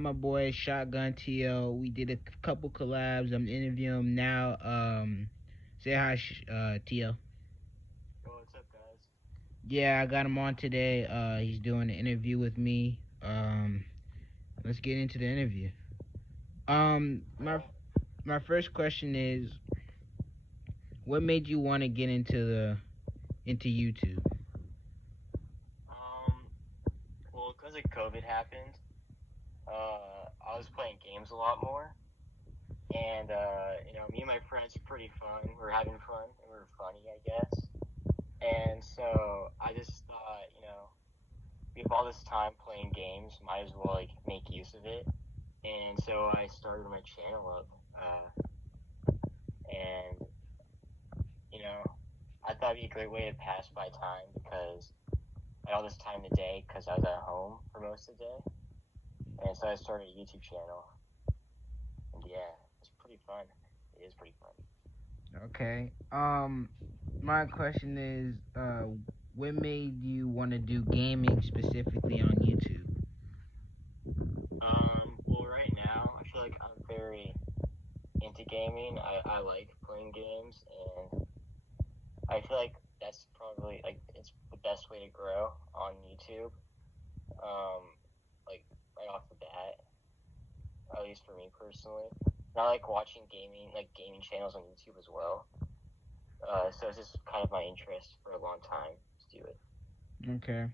My boy Shotgunteo. We did a couple collabs. I'm interviewing him now. Say hi, Tio. Yo, what's up, guys? Yeah, I got him on today. He's doing an interview with me. Let's get into the interview. Um, my Alright. my first question is, what made you want to get into YouTube? Um, well, because of COVID happened, I was playing games a lot more, and me and my friends are pretty fun. We're having fun, and we're funny, I guess. And so I just thought, we have all this time playing games, might as well like make use of it. And so I started my channel up, and you know, I thought it'd be a great way to pass by time because I had all this time today because I was at home for most of the day. And so I started a YouTube channel. And yeah, it's pretty fun. It is pretty fun. Okay. My question is, what made you want to do gaming specifically on YouTube? Well, right now, I feel like I'm very into gaming. I like playing games, and I feel like that's probably, like, it's the best way to grow on YouTube. Um, like, right off the bat, at least for me personally. And I like watching gaming channels on YouTube as well. So it's just kind of my interest for a long time to do it. Okay.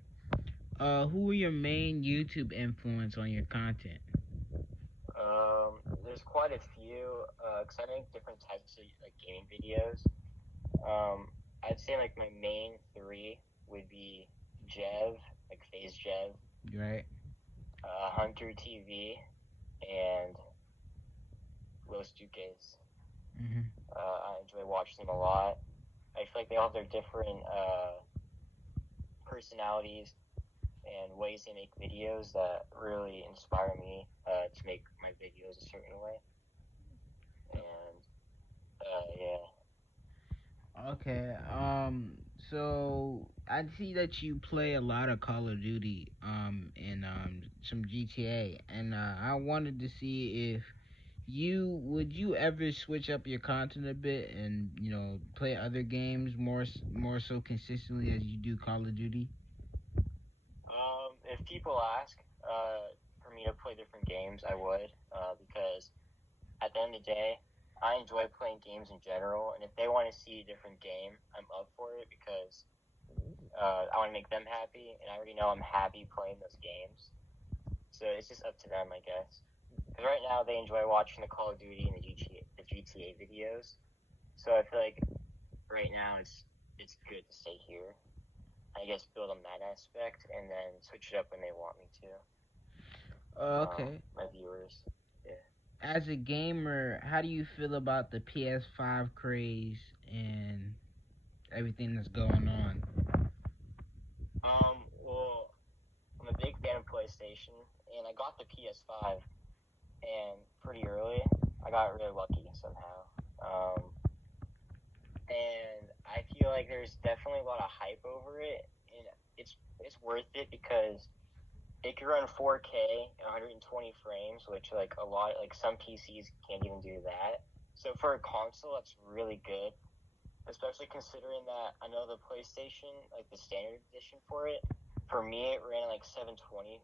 Who are your main YouTube influence on your content? There's quite a few, cause I make different types of like gaming videos. I'd say like my main three would be Jev, like Phase Jev, Right. Hunter TV, and Los Duques. Hmm. I enjoy watching them a lot. I feel like they all have their different personalities and ways they make videos that really inspire me to make my videos a certain way. And yeah. Okay. So I see that you play a lot of Call of Duty, and some GTA, and I wanted to see if you would you ever switch up your content a bit and play other games more so consistently as you do Call of Duty. If people ask for me to play different games, I would, because at the end of the day, I enjoy playing games in general, and if they want to see a different game, I'm up for it because I want to make them happy, and I already know I'm happy playing those games. So it's just up to them, I guess. Because right now they enjoy watching the Call of Duty and the GTA videos, so I feel like right now it's good to stay here. I guess build on that aspect and then switch it up when they want me to. Okay. My viewers. Yeah. As a gamer, how do you feel about the PS5 craze and everything that's going on? Well, I'm a big fan of PlayStation, and I got the PS5, and pretty early, I got really lucky somehow. And I feel like there's definitely a lot of hype over it, and it's worth it because it can run 4K and 120 frames, which like a lot like some PCs can't even do that. So for a console, that's really good, especially considering that I know the PlayStation, like the standard edition for it, for me it ran like 720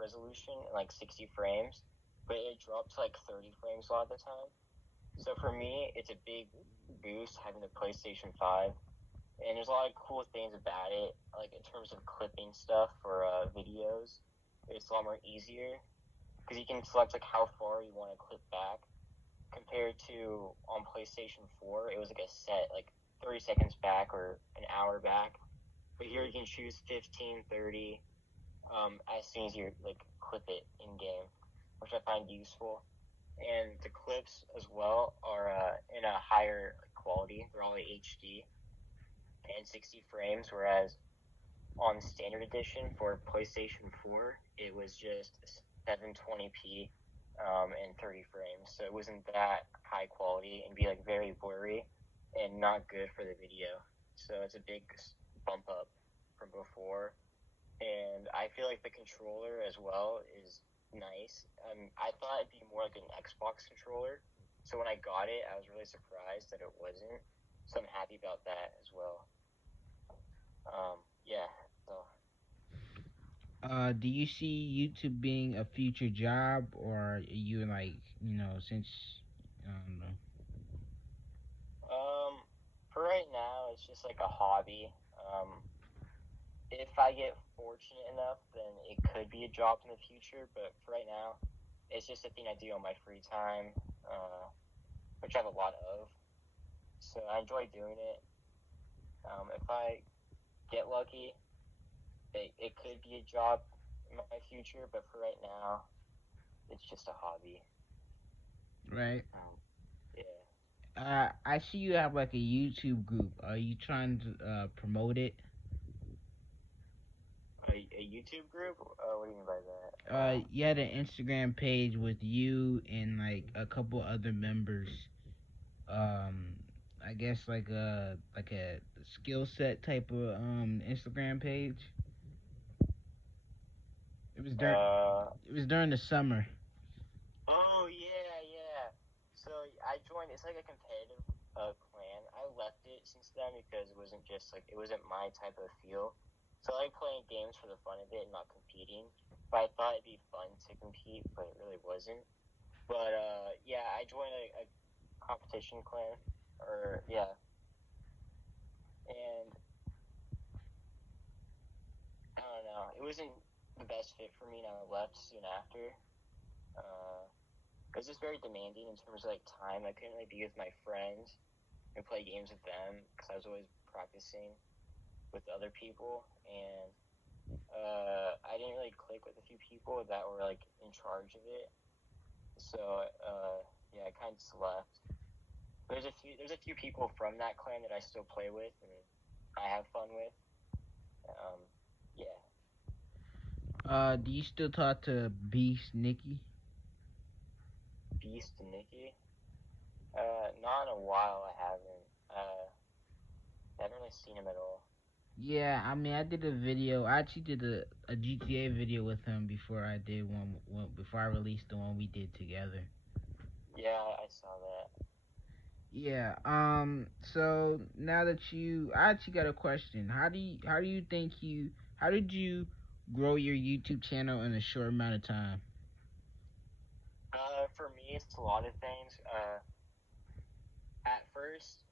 resolution and like 60 frames, but it dropped to like 30 frames a lot of the time. So for me, it's a big boost having the PlayStation 5, and there's a lot of cool things about it, like in terms of clipping stuff for videos. It's a lot more easier because you can select like how far you want to clip back compared to on PlayStation 4, it was like a set, like 30 seconds back or an hour back. But here you can choose 15, 30, as soon as you like clip it in game, which I find useful. And the clips as well are in a higher quality. They're all HD and 60 frames, whereas on standard edition for PlayStation 4, it was just 720p and 30 frames. So it wasn't that high quality and be like very blurry and not good for the video. So it's a big bump up from before. And I feel like the controller as well is nice. I thought it'd be more like an Xbox controller. So when I got it, I was really surprised that it wasn't. So I'm happy about that as well. Yeah. So Do you see YouTube being a future job, or are you like, since I don't know? for right now, it's just like a hobby. If I get fortunate enough, then it could be a job in the future. But for right now, it's just a thing I do on my free time, which I have a lot of. So I enjoy doing it. If I get lucky, it could be a job in my future. But for right now, it's just a hobby. Right. Yeah. I see you have like a YouTube group. Are you trying to promote it? A YouTube group? What do you mean by that? You had an Instagram page with you and like a couple other members. Um, I guess like a skill set type of Instagram page. It was during Uh, it was during the summer. oh yeah, yeah. So I joined. It's like a competitive clan. I left it since then because it wasn't my type of feel. So I like playing games for the fun of it and not competing. But I thought it'd be fun to compete, but it really wasn't. But yeah, I joined a competition clan, or yeah, and I don't know. It wasn't the best fit for me, and I left soon after. Uh, it was just very demanding in terms of like time. I couldn't really be with my friends and play games with them because I was always practicing with other people, and I didn't really click with a few people that were like in charge of it. So yeah, I kind of just left. There's a few people from that clan that I still play with and I have fun with. Um, yeah, Do you still talk to Beast Nikki? Beast and Nikki. Not in a while. I haven't. I haven't really seen him at all. Yeah, I mean, I did a video. I actually did a GTA video with him before I did one before I released the one we did together. Yeah, I saw that. Yeah. So now that I actually got a question. How did you grow your YouTube channel in a short amount of time? For me, it's a lot of things. At first,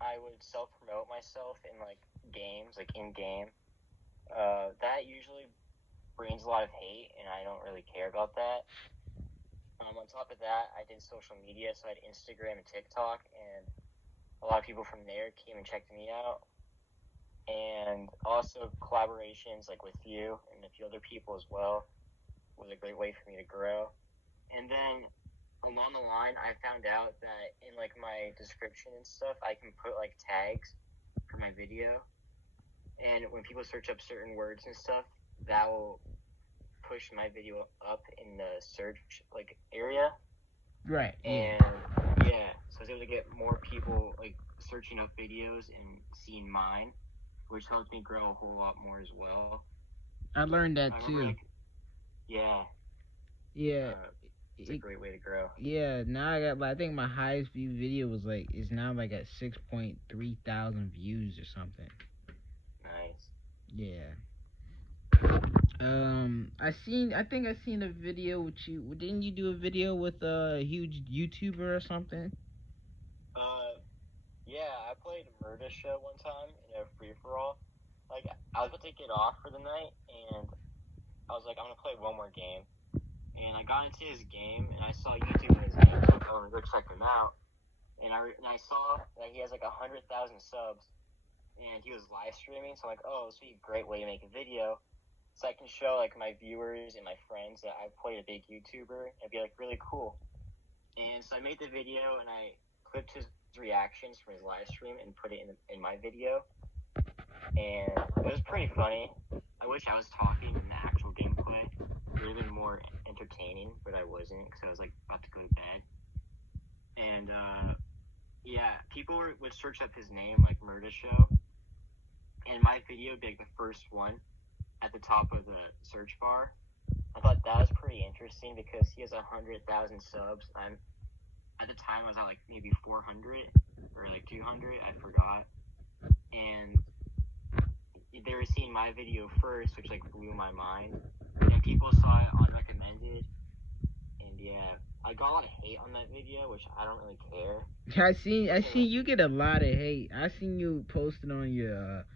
I would self promote myself in like games, like in game. That usually brings a lot of hate, and I don't really care about that. On top of that, I did social media, so I had Instagram and TikTok, and a lot of people from there came and checked me out. And also collaborations like with you and a few other people as well was a great way for me to grow. And then along the line, I found out that in like my description and stuff, I can put like tags for my video, and when people search up certain words and stuff, that will push my video up in the search like area. Right. Yeah. And yeah, so I was able to get more people like searching up videos and seeing mine, which helped me grow a whole lot more as well. I learned I that remember too. like yeah, Yeah. it's a It, great way to grow. yeah. Now I got. Like, I think my highest view video was like is now like at 6.3 thousand views or something. Nice. Yeah. I think I seen a video with you. Didn't you do a video with a huge YouTuber or something? Uh, yeah, I played Murda Show one time in a free for all. Like I was about to get off for the night, and I was like, I'm gonna play one more game. And I got into his game, and I saw YouTube in his name, so I'm going to go check him out. And I saw that he has like 100,000 subs, and he was live streaming. So I'm like, oh, this would be a great way to make a video, so I can show like my viewers and my friends that I played a big YouTuber. It'd be like really cool. And so I made the video, and I clipped his reactions from his live stream and put it in my video, and it was pretty funny. I wish I was talking in the actual gameplay. It would have been more entertaining, but I wasn't because I was like about to go to bed. And yeah, would search up his name like Murda Show, and my video would be like the first one at the top of the search bar. I thought that was pretty interesting because he has 100,000 subs. At the time I was at like maybe 400 or like 200, I forgot. And they were seeing my video first, which like blew my mind. And people saw it unrecommended. And yeah, I got a lot of hate on that video, which I don't really care. I seen you get a lot of hate. I seen you posting on your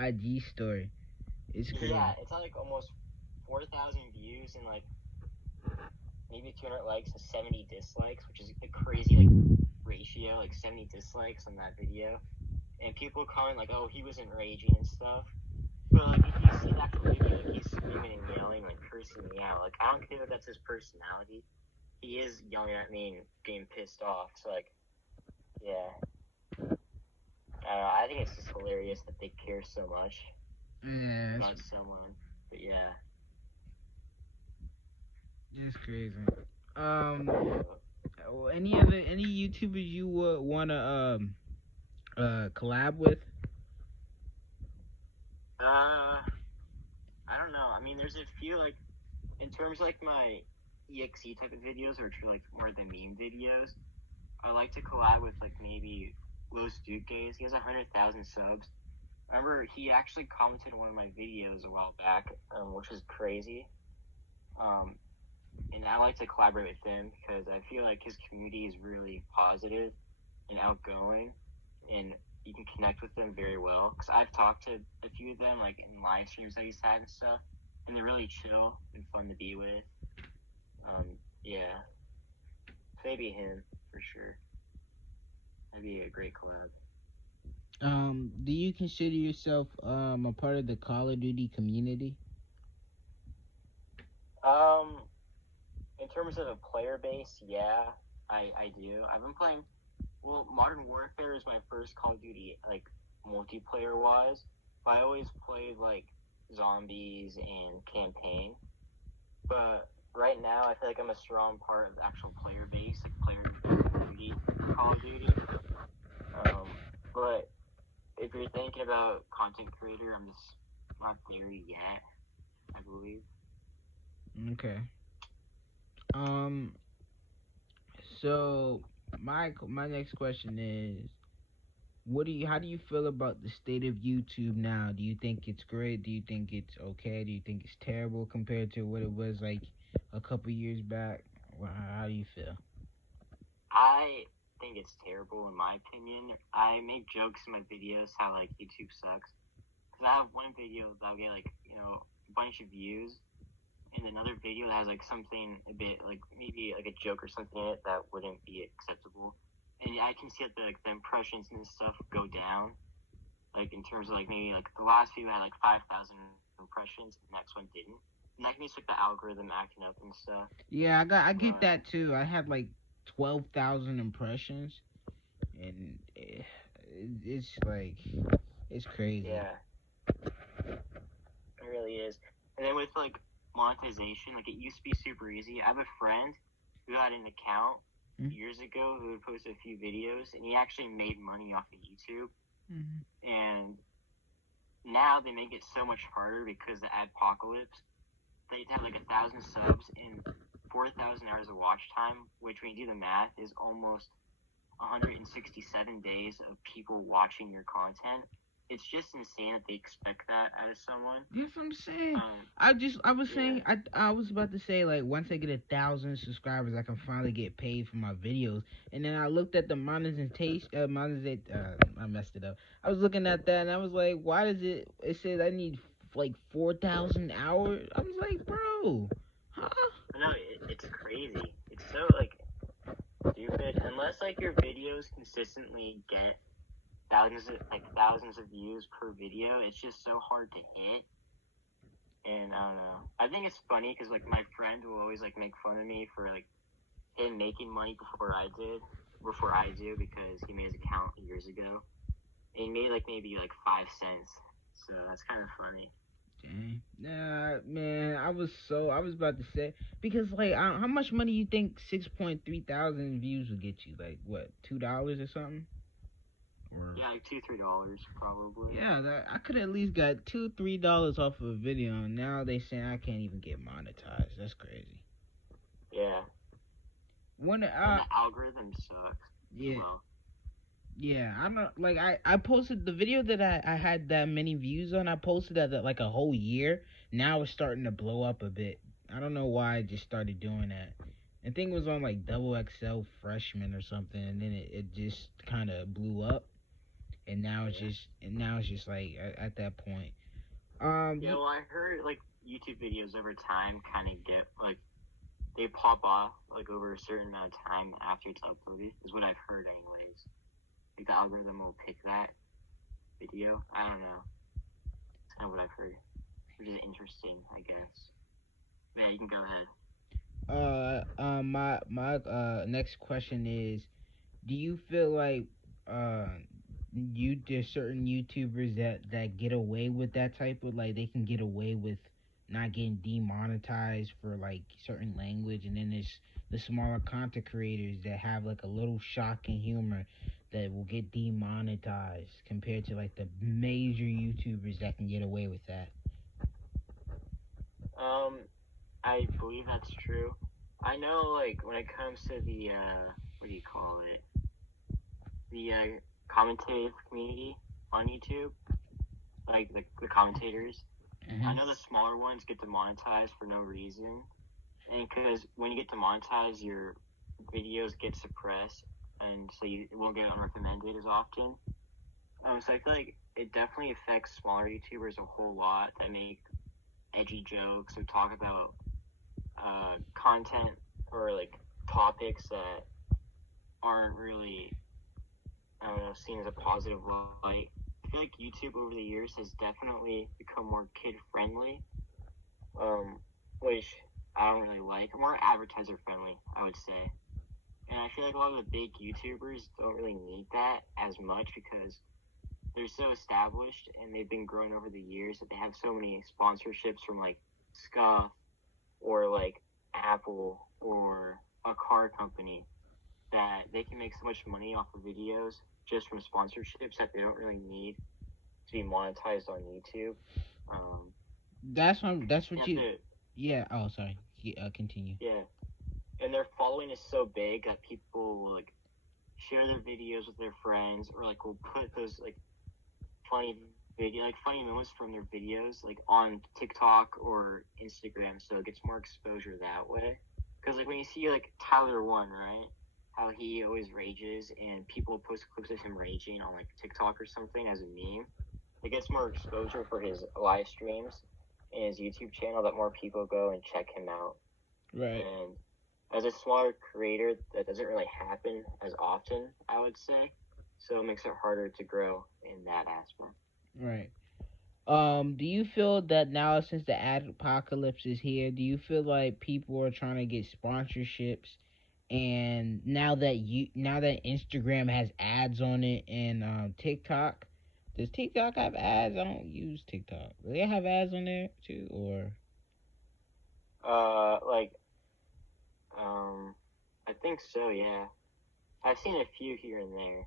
IG story. It's crazy. Yeah, it's like almost 4,000 views and like maybe 200 likes and 70 dislikes, which is a crazy like ratio, like 70 dislikes on that video. And people comment like, "Oh, he wasn't raging and stuff." But like, if you see the actual video, like he's screaming and yelling, like cursing me out. Like, I don't care if that's his personality. He is yelling at me and getting pissed off. So like, yeah. I think it's just hilarious that they care so much about someone. But yeah, it's crazy. Any YouTubers you would wanna collab with? I don't know. I mean, there's a few like in terms of like my EXE type of videos, or like more the meme videos. I like to collab with like maybe Los Duques. He has 100,000 subs. I remember he actually commented on one of my videos a while back, which was crazy. And I like to collaborate with him because I feel like his community is really positive and outgoing, and you can connect with them very well. Because I've talked to a few of them, like in live streams that he's had and stuff, and they're really chill and fun to be with. Yeah, maybe him for sure. That'd be a great collab. Do you consider yourself a part of the Call of Duty community? In terms of a player base, yeah, I do. I've been playing. Well, Modern Warfare is my first Call of Duty, like multiplayer wise. But I always played like zombies and campaign. But right now, I feel like I'm a strong part of the actual player base, like player community for Call of Duty. But if you're thinking about content creator, I'm just not there yet, I believe. Okay. So my next question is, how do you feel about the state of YouTube now? Do you think it's great? Do you think it's okay? Do you think it's terrible compared to what it was like a couple years back? How do you feel? I think it's terrible in my opinion. I make jokes in my videos how like YouTube sucks. Cause I have one video that'll get like a bunch of views, and another video that has like something a bit like maybe like a joke or something in it that wouldn't be acceptable. And I can see that the impressions and stuff go down. Like in terms of like maybe like the last video had like 5,000 impressions, and the next one didn't. And that means like the algorithm acting up and stuff. Yeah, I get that too. I had like 12,000 impressions, and it's like it's crazy. Yeah, it really is. And then with like monetization, like it used to be super easy. I have a friend who had an account years ago who would post a few videos, and he actually made money off of YouTube. And now they make it so much harder because the adpocalypse. They have like 1,000 subs and 4,000 hours of watch time, which when you do the math is almost 167 days of people watching your content. It's just insane that they expect that out of someone. That's what I'm saying. I was about to say, like, once I get 1,000 subscribers, I can finally get paid for my videos. And then I looked at the monetization. I messed it up. I was looking at that and I was like, why does it says I need like 4,000 hours? I was like, bro, huh? No, it's crazy. It's so like stupid. Unless like your videos consistently get thousands of views per video, it's just so hard to hit. And I don't know. I think it's funny because like my friend will always like make fun of me for like him making money before I do because he made his account years ago. And he made like maybe like 5 cents. So that's kind of funny. Dang. Nah, man, I was about to say, because like how much money you think 6.3 thousand views will get you? Like what, $2 or something? Or Yeah, like $2-3 probably. yeah, that I could at least got $2-3 off of a video. And now they saying I can't even get monetized. That's crazy. Yeah, When and the algorithm sucks as yeah. well. Yeah, I'm not like I posted the video that I had that many views on. I posted that like a whole year. Now it's starting to blow up a bit. I don't know why I just started doing that. I think it was on like double XL freshman or something, and then it just kind of blew up. Yeah. And now it's just like at that point. Yeah, well, I heard like YouTube videos over time kind of get like they pop off like over a certain amount of time after it's uploaded. Is what I've heard, anyways. Like the algorithm will pick that video. I don't know. It's kind of what I've heard, which is interesting, I guess. Yeah, you can go ahead. my next question is, do you feel like uh there's certain YouTubers that get away with that type of, like, they can get away with not getting demonetized for like certain language, and then there's the smaller content creators that have like a little shocking humor that will get demonetized compared to like the major YouTubers that can get away with that? Um, I believe that's true. I know, like when it comes to the what do you call it? The commentative community on YouTube, like the commentators. I Hmm. know the smaller ones get demonetized for no reason, and because when you get demonetized, your videos get suppressed, and so it won't get unrecommended as often. So I feel like it definitely affects smaller YouTubers a whole lot that make edgy jokes or talk about content or like topics that aren't really, I don't know, seen as a positive light. I feel like YouTube over the years has definitely become more kid friendly, um, which I don't really like. More advertiser friendly, I would say. And I feel like a lot of the big YouTubers don't really need that as much because they're so established and they've been growing over the years that they have so many sponsorships from like Scuff or like Apple or a car company that they can make so much money off of videos just from sponsorships that they don't really need to be monetized on YouTube. Um, That's you what have you. to, Yeah. Oh, sorry. Continue. yeah. And their following is so big that people will like share their videos with their friends or like will put those like funny moments from their videos like on TikTok or Instagram, so it gets more exposure that way. Because like when you see like Tyler One, right? How he always rages and people post clips of him raging on like TikTok or something as a meme. It gets more exposure for his live streams and his YouTube channel that more people go and check him out. Right. And as a smaller creator, that doesn't really happen as often, I would say. So it makes it harder to grow in that aspect. Right. Do you feel that now, since the ad apocalypse is here, do you feel like people are trying to get sponsorships? And now that Instagram has ads on it, and TikTok, does TikTok have ads? I don't use TikTok. Do they have ads on there too, or? Like, I think so. Yeah, I've seen a few here and there,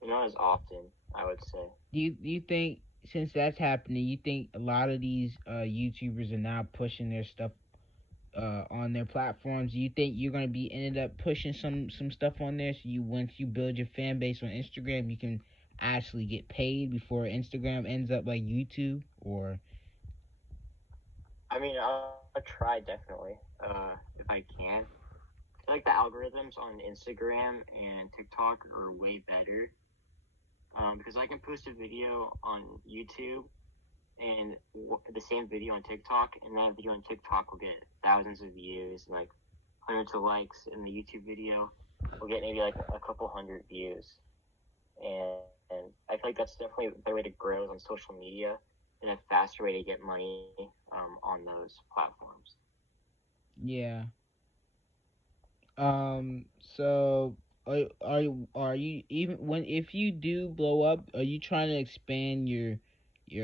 but not as often. I would say. Do you think, since that's happening, you think a lot of these YouTubers are now pushing their stuff on their platforms? Do you think you're gonna be ended up pushing some stuff on there, so you, once you build your fan base on Instagram, you can actually get paid before Instagram ends up like YouTube? Or I mean, I'll try definitely. If I can. I feel like the algorithms on Instagram and TikTok are way better. Because I can post a video on YouTube and the same video on TikTok, and that video on TikTok will get thousands of views, like hundreds of likes, and the YouTube video will get maybe like a couple hundred views. And I feel like that's definitely a better way to grow is on social media and a faster way to get money on those platforms. yeah. So are you even when, if you do blow up, are you trying to expand your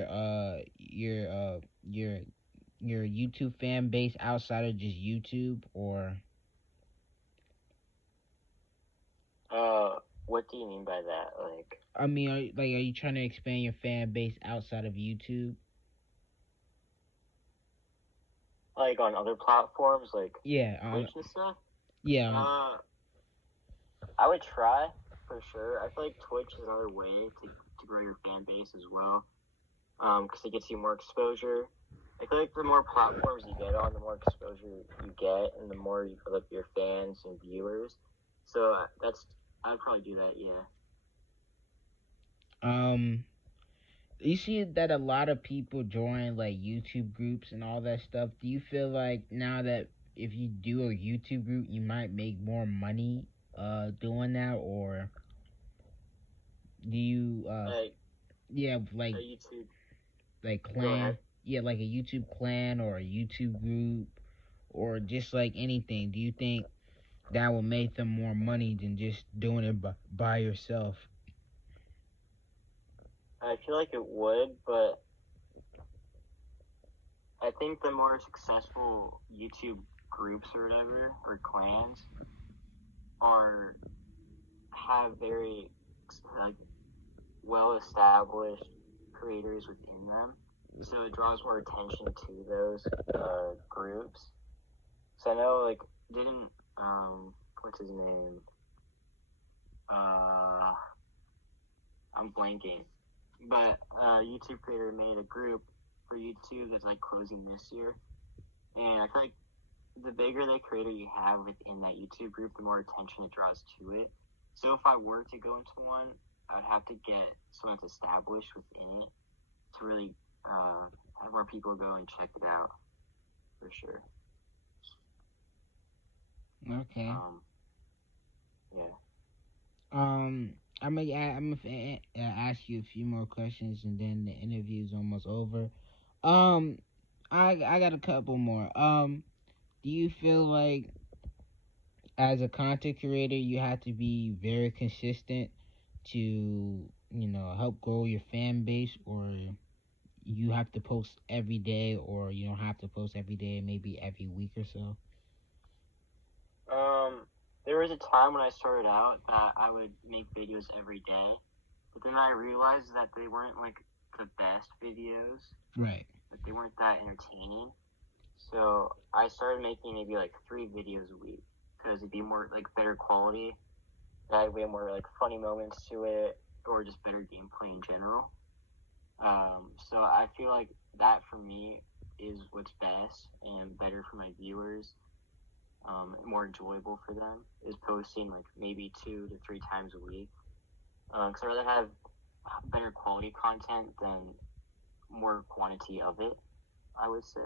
uh your uh your your YouTube fan base outside of just YouTube, or? What do you mean by that? Like, I mean, are you trying to expand your fan base outside of YouTube? on other platforms like Yeah, Twitch and stuff? yeah, Uh, I would try for sure. I feel like Twitch is another way to grow your fan base as well. Because it gets you more exposure. I feel like the more platforms you get on, the more exposure you get, and the more you build up your fans and viewers. So I'd probably do that. Yeah. um, you see that a lot of people join like YouTube groups and all that stuff. Do you feel like now that if you do a YouTube group, you might make more money doing that, or do you Like yeah, like a YouTube. Go clan, ahead. yeah, like a YouTube clan or a YouTube group or just like anything? Do you think that will make them more money than just doing it by yourself? I feel like it would, but I think the more successful YouTube groups or whatever or clans are have very like well established creators within them, so it draws more attention to those groups. So I know like didn't what's his name? Uh, I'm blanking, but YouTube creator made a group for YouTube that's like closing this year, and I feel like the bigger the creator you have within that YouTube group, the more attention it draws to it. So if I were to go into one, I'd have to get someone that's established within it to really have more people go and check it out for sure. Okay. Um, yeah. Um, I'm gonna ask you a few more questions, and then the interview's almost over. Um, I got a couple more. Do you feel like as a content creator, you have to be very consistent to help grow your fan base, or you have to post every day, or you don't have to post every day, maybe every week or so? Um, there was a time when I started out that I would make videos every day, but then I realized that they weren't like the best videos. Right. Like they weren't that entertaining. So I started making maybe like 3 videos a week because it'd be more like better quality. It had way more like funny moments to it, or just better gameplay in general. So I feel like that for me is what's best and better for my viewers, more enjoyable for them, is posting like maybe 2 to 3 times a week. Because I'd rather have better quality content than more quantity of it, I would say.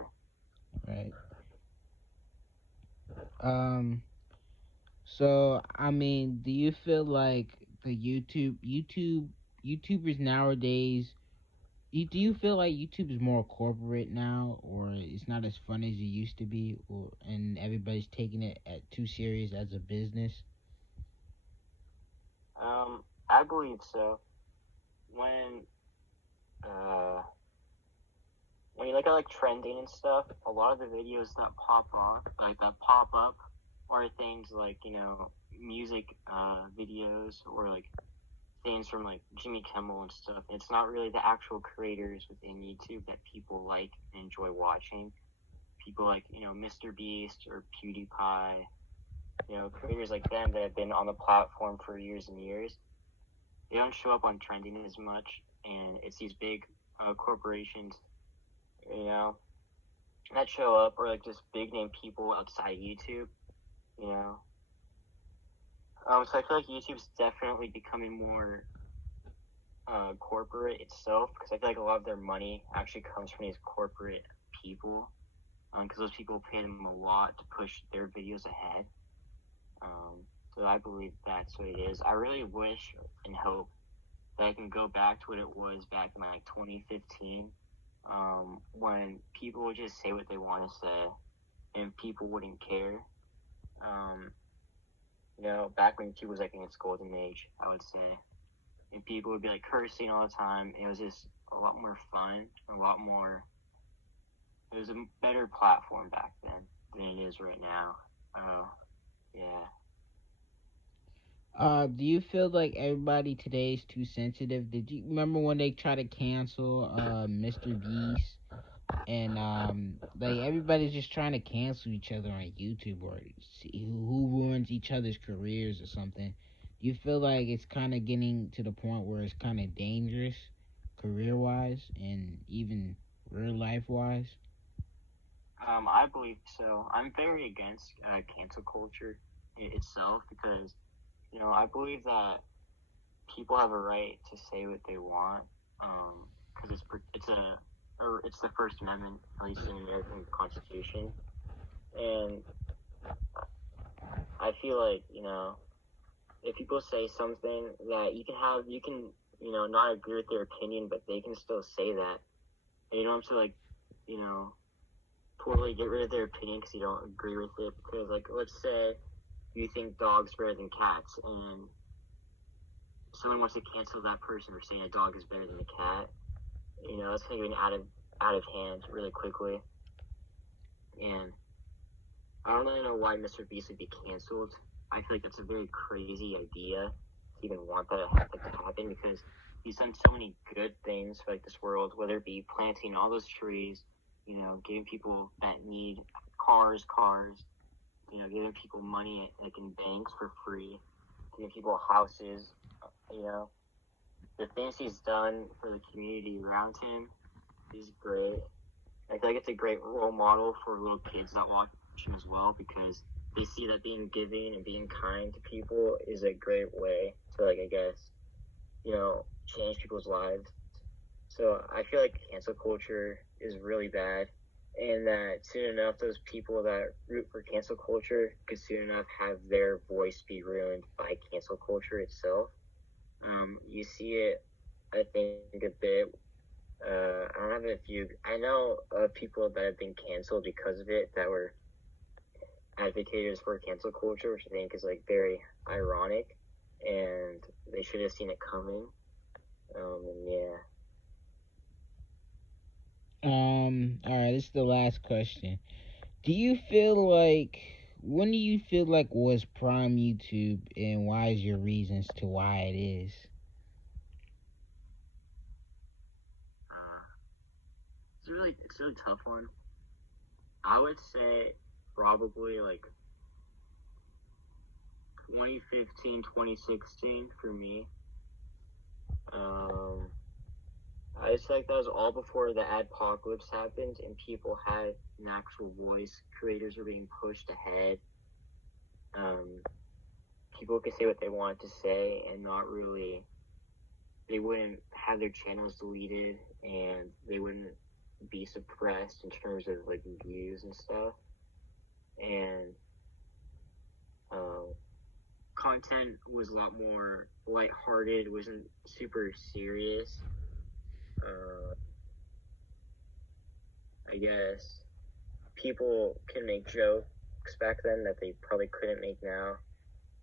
Right. Um. So I mean, do you feel like the YouTubers nowadays? Do you feel like YouTube is more corporate now, or it's not as fun as it used to be, or and everybody's taking it at too serious as a business? I believe so. When uh, when you look at like trending and stuff, a lot of the videos that pop off, like that pop up, are things like music videos or like things from like Jimmy Kimmel and stuff. It's not really the actual creators within YouTube that people like and enjoy watching. People like Mr. Beast or PewDiePie, creators like them that have been on the platform for years and years. They don't show up on trending as much, and it's these big corporations, you know, that show up, or like just big name people outside YouTube, you know. So I feel like YouTube's definitely becoming more corporate itself, because I feel like a lot of their money actually comes from these corporate people, because those people pay them a lot to push their videos ahead. So I believe that's what it is. I really wish and hope that I can go back to what it was back in like 2015, when people would just say what they want to say and people wouldn't care. Um, back when YouTube was like in its golden age, I would say, and people would be like cursing all the time. It was just a lot more fun, a lot more. It was a better platform back then than it is right now. Oh, yeah. Do you feel like everybody today is too sensitive? Did you remember when they tried to cancel Mr. Beast? And like everybody's just trying to cancel each other on YouTube or see who ruins each other's careers or something. Do you feel like it's kind of getting to the point where it's kind of dangerous, career wise and even real life wise? I believe so. I'm very against cancel culture itself because I believe that people have a right to say what they want because it's the First Amendment, at least in the American Constitution, and I feel like if people say something that you can not agree with their opinion, but they can still say that, and you don't have to like you know totally get rid of their opinion because you don't agree with it. Because like let's say you think dogs better than cats, and someone wants to cancel that person for saying a dog is better than a cat, that's gonna get out of hand really quickly. And I don't really know why Mr. Beast would be canceled. I feel like that's a very crazy idea to even want that to happen because he's done so many good things for like this world, whether it be planting all those trees, giving people that need cars, giving people money like in banks for free, giving people houses, you know, the things he's done for the community around him is great. I feel like it's a great role model for little kids that watch him as well because they see that being giving and being kind to people is a great way to like I guess change people's lives. So I feel like cancel culture is really bad, and that soon enough those people that root for cancel culture could soon enough have their voice be ruined by cancel culture itself. You see it, I think, a bit. I don't have a few. I know of people that have been canceled because of it that were advocates for cancel culture, which I think is like very ironic, and they should have seen it coming. And yeah. All right, this is the last question. Do you feel like when do you feel like was prime YouTube, and why is your reasons to why it is? Uh, it's a really tough one. I would say probably like 2015, 2016 for me. Um, I just feel like that was all before the adpocalypse happened and people had an actual voice. Creators were being pushed ahead. Um, People could say what they wanted to say and not really. They wouldn't have their channels deleted and they wouldn't be suppressed in terms of like views and stuff. And um, content was a lot more lighthearted. Wasn't super serious. Uh, I guess people can make jokes back then that they probably couldn't make now,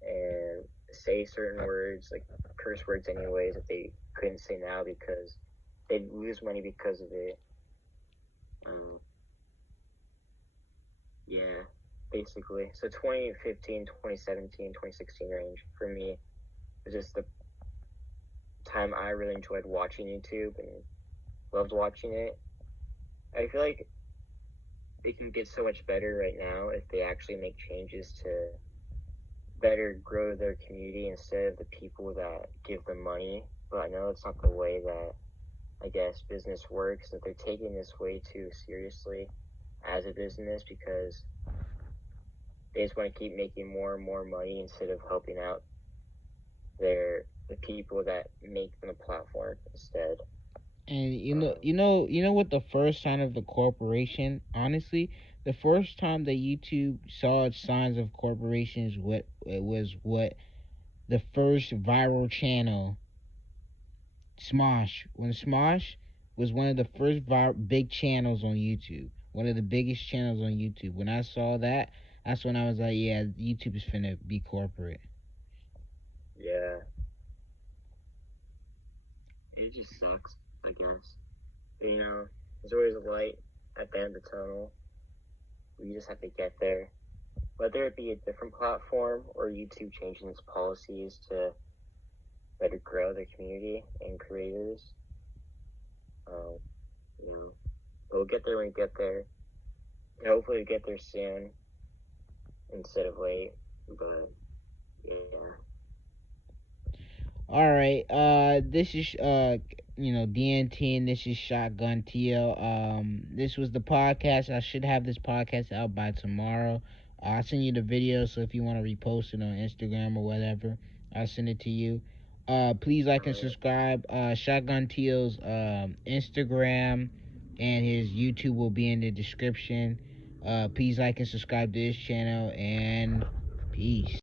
and say certain words like curse words anyways that they couldn't say now because they'd lose money because of it. Um, yeah, basically. So 2015, 2017, 2016 range for me was just the time I really enjoyed watching YouTube and loved watching it. I feel like it can get so much better right now if they actually make changes to better grow their community instead of the people that give them money. But I know it's not the way that I guess business works, that they're taking this way too seriously as a business because they just want to keep making more and more money instead of helping out the people that make them a platform instead. And Um, what the first sign of the corporation, honestly, the first time that YouTube saw its signs of corporations, what it was, what the first viral channel, Smosh, when Smosh was one of the first big channels on YouTube, one of the biggest channels on YouTube. When I saw that, that's when I was like, yeah, YouTube is finna be corporate. yeah, it just sucks, I guess. But, there's always a light at the end of the tunnel. We just have to get there. whether it be a different platform or YouTube changing its policies to better grow their community and creators. You know, we'll get there when we get there. And hopefully, we get there soon instead of late. But yeah. All right. This is DNT, and this is Shotgunteo. This was the podcast. I should have this podcast out by tomorrow. I'll send you the video, so if you want to repost it on Instagram or whatever, I'll send it to you. Please like and subscribe. Shotgunteo's Instagram and his YouTube will be in the description. Please like and subscribe to this channel, and peace.